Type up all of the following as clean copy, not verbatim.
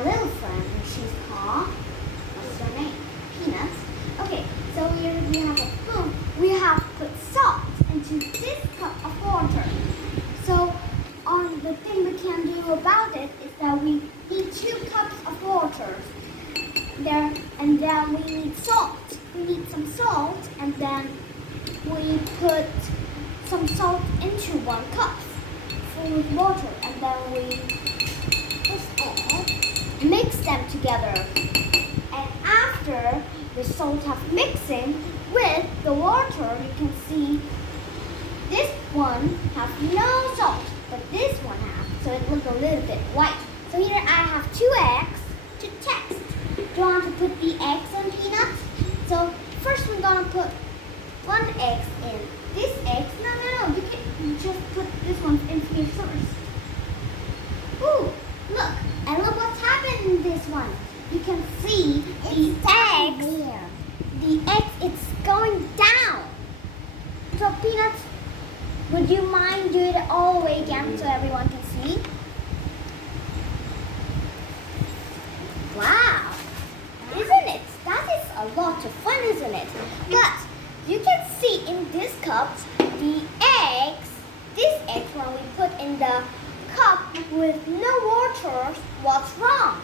my little friend, and she's called, what's her name? Peanuts. Okay, so here we have a spoon. We have put salt into this cup of water. So the thing we can do about it is that we need 2 cups of water. There, and then we need salt. We need some salt, and then we put some salt into 1 cup full of water, and then we mix them together. And after the salt have mixing with the water, you can see this one have no salt, but this one has, so it looks a little bit white. So here I have 2 eggs to test. Do you want to put the eggs in, Peanuts? So first we're gonna put 1 egg in. This egg, no, you can just put this one in here first. Ooh, look, and look what's happened in this one. You can see the eggs, it's going down. So Peanuts, would you mind doing it all the way again so everyone can see? Wow, isn't it? That is a lot of fun, isn't it? But you can see in this cup, the eggs, this egg when we put in the cup with no water, what's wrong?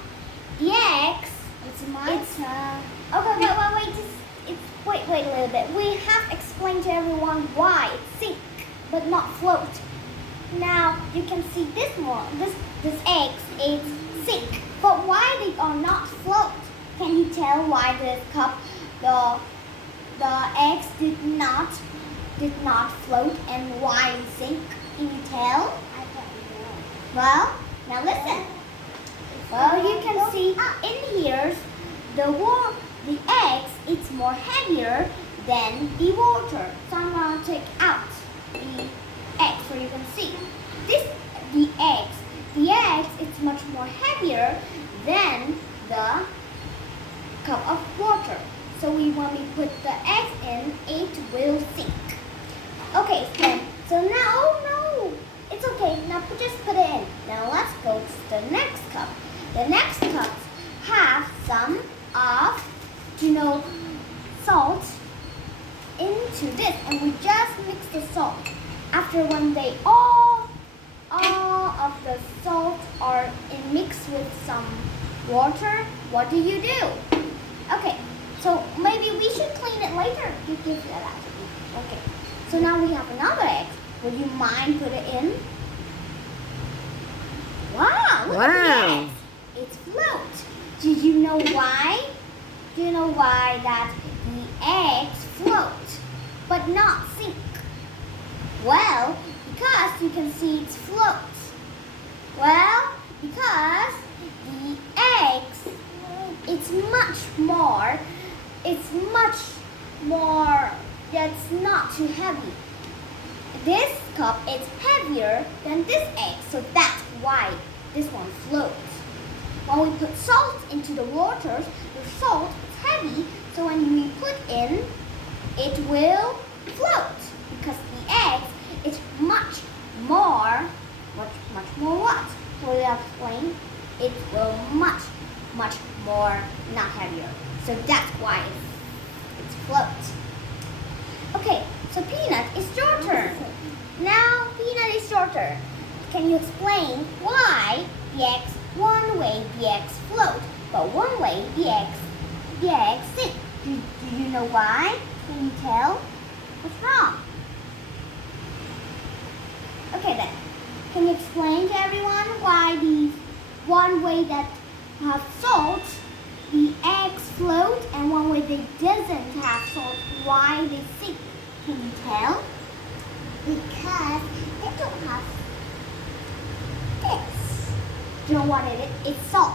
The eggs, it's my turn. Okay, wait a little bit. We have explained to everyone why it's sink, but not float. Now you can see this eggs is sink, but why they are not float? Can you tell why this cup, the eggs did not float and why it sink? Can you tell? I don't know. Well, now listen. Well, you can see in here the eggs, it's more heavier than the water. So I'm going to take out the eggs so you can see. The eggs, it's much more heavier than the cup of water. So when we put the eggs in, it will sink. Okay, so now, no, it's okay. Now just put it in. Now let's go to the next cup. The next cups have some of, salt into this, and we just mix the salt. After when they all of the salt are mixed with some water, what do? Okay, so maybe we should clean it later. You give that out to me. Okay, so now we have another egg. Would you mind put it in? Wow, look at the eggs. It's float. Do you know why? Do you know why that the eggs float but not sink? Well, because you can see it floats. Well, because the eggs, it's much more, that's not too heavy. This cup is heavier than this egg, so that's why this one floats. When we put salt into the water, the salt is heavy, so when we put in, it will float. Because the eggs is much more what? So we have explained, it will much more not heavier. So that's why it's floats. Okay, so Peanut, it's your turn. Now, Peanut, it's your turn. Can you explain why the eggs, one way the eggs float, but one way the eggs sink? Do you know why? Can you tell? What's wrong? Okay then. Can you explain to everyone why the one way that have salt, the eggs float, and one way they doesn't have salt, why they sink? Can you tell? Because they don't have this. Do you know what it is? It's salt.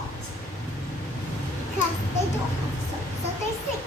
Because they don't have salt, so they sink.